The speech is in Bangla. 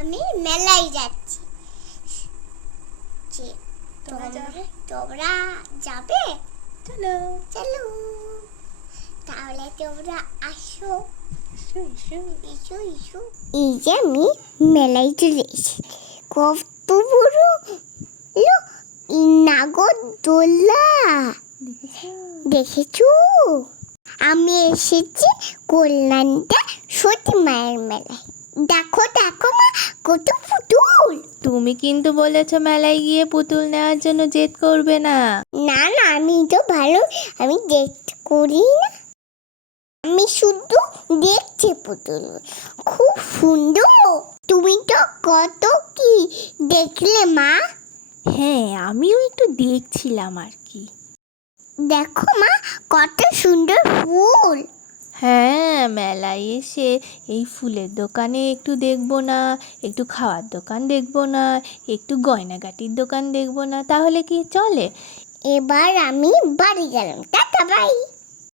আমি মেলায় যাচ্ছি। তোমরা যাবে? চলো চলো, তাহলে তোমরা আসো। এই যে আমি মেলায় চলে এসেছি। কত বড় নাগরদোল্লা দেখেছো? আমি এসেছি কল্যাণটা সতী মায়ের মেলায়। দেখো দেখো মা, কত পুতুল। তুমি কিন্তু বলেছো মেলায় গিয়ে পুতুল নেওয়ার জন্য জেদ করবে না। না না, আমি তো ভালো, আমি দেখতে করি না, আমি শুধু দেখছি পুতুল। খুব সুন্দর। তুমি তো কত কি দেখলে মা? হ্যাঁ, আমিও একটু দেখছিলাম আর কি। দেখো মা, কত সুন্দর ফুল। হ্যাঁ, মেলায় এসে এই ফুলের দোকানে একটু দেখবো না, একটু খাওয়ার দোকান দেখবো না, একটু গয়নাগাটির দোকান দেখবো না, তাহলে কি চলে? এবার আমি বাড়ি গেলাম, টাটা বাই।